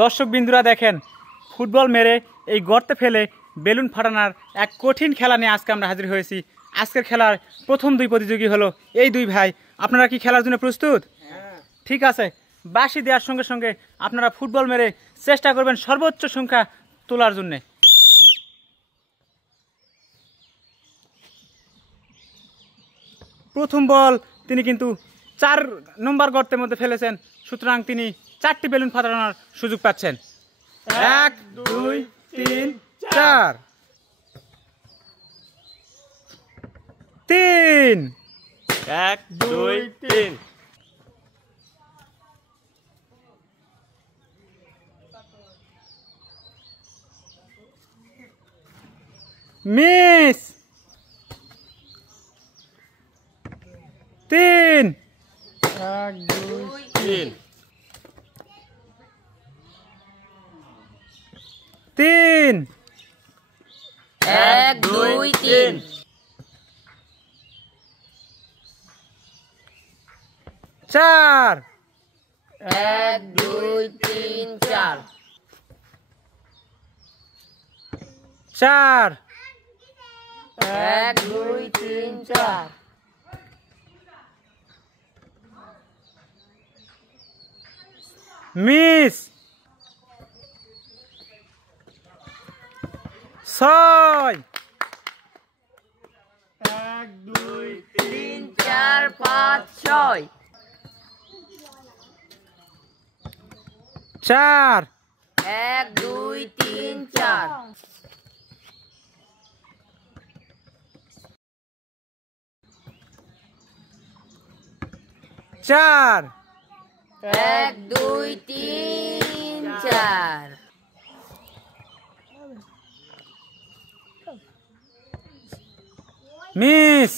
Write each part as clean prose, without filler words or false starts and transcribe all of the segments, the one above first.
দর্শক বিন্দুরা দেখেন ফুটবল মেরে এই গর্তে ফেলে বেলুন ফাটানোর এক কঠিন খেলা নিয়ে আজকে আমরা হাজির হয়েছি। আজকের খেলার প্রথম দুই প্রতিযোগী হলো এই দুই ভাই। আপনারা কি খেলার জন্য প্রস্তুত? ঠিক আছে, বাঁশি দেওয়ার সঙ্গে সঙ্গে আপনারা ফুটবল মেরে চেষ্টা করবেন সর্বোচ্চ সংখ্যা তোলার জন্যে। প্রথম বল তিনি কিন্তু 4 নম্বর গর্তের মধ্যে ফেলেছেন, সুতরাং তিনি 4টি বেলুন ফাটানোর সুযোগ পাচ্ছেন। 1 2 3 4 3 1 2 3 মিস 3 1 2 3 3 1 2 3 4 1 2 3 4 4 1 2 3 4 মিস 6 1 2 3 4 5 6 4 1 2 3 4 4 1 2 3 4 মিস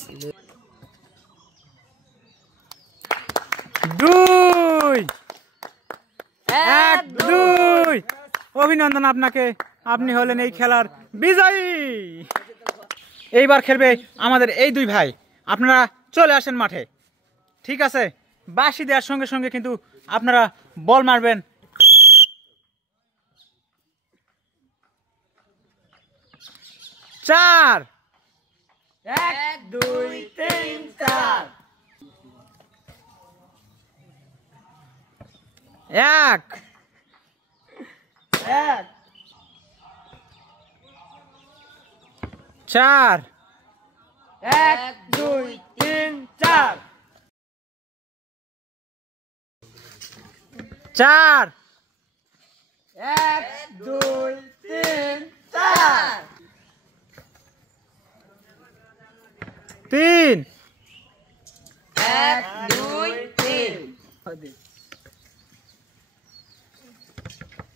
2 1 2। অভিনন্দন আপনাকে, আপনি হলেন এই খেলার বিজয়ী। এইবার খেলবে আমাদের এই দুই ভাই। আপনারা চলে আসেন মাঠে। ঠিক আছে, বাঁশি দেওয়ার সঙ্গে সঙ্গে কিন্তু আপনারা বল মারবেন। 4 1 2 3 4 1 1 4 1 2 3 4 4 1 2 3 4 3 1 2 3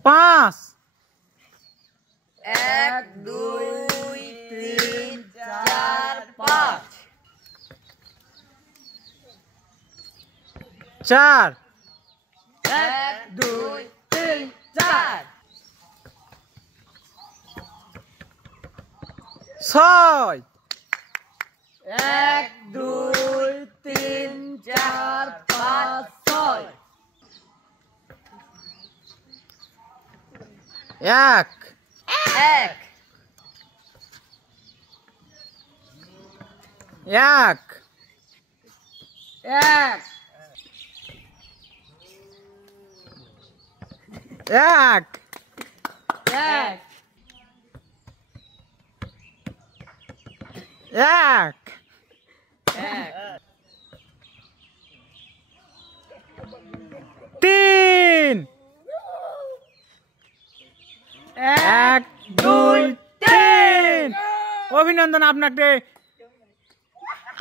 5 1 2 3 4 5 4 1 2 3 4 6 1 2 3 4 5 6 1 1 1 1 1 1 1 3 1 2 3। অভিনন্দন আপনাকে,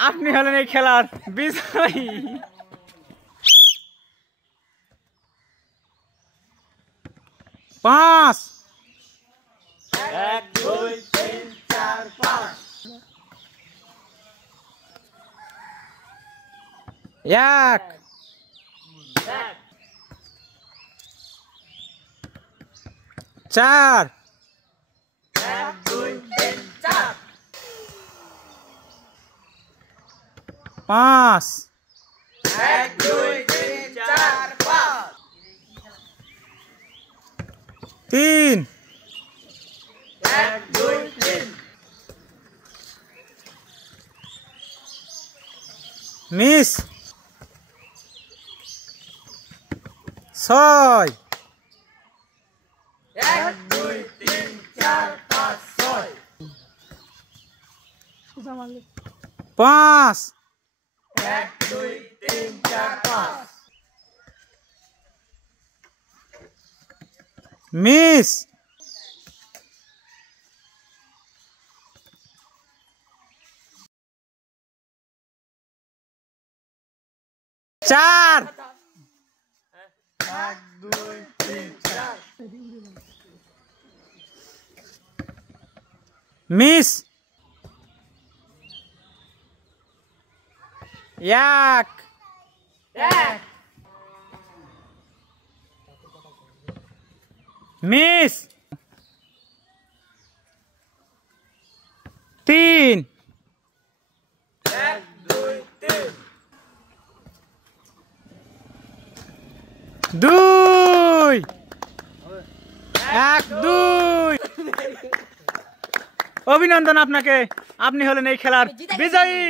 আপনি হলেন এই খেলার বিজয়ী। 5 1 2 3 4 5 1 4 1 2 3 4 5 1 2 3 4 5 3 1 2 3 মিস 6 1 2 3 4 5 6 5 1 2 3 4 5 মিস 4 1 2 3 4 মিস 1 1 মিস 3 1 2 3 2 1 2 অভিনন্দন আপনাকে, আপনি হলেন এই খেলার বিজয়ী।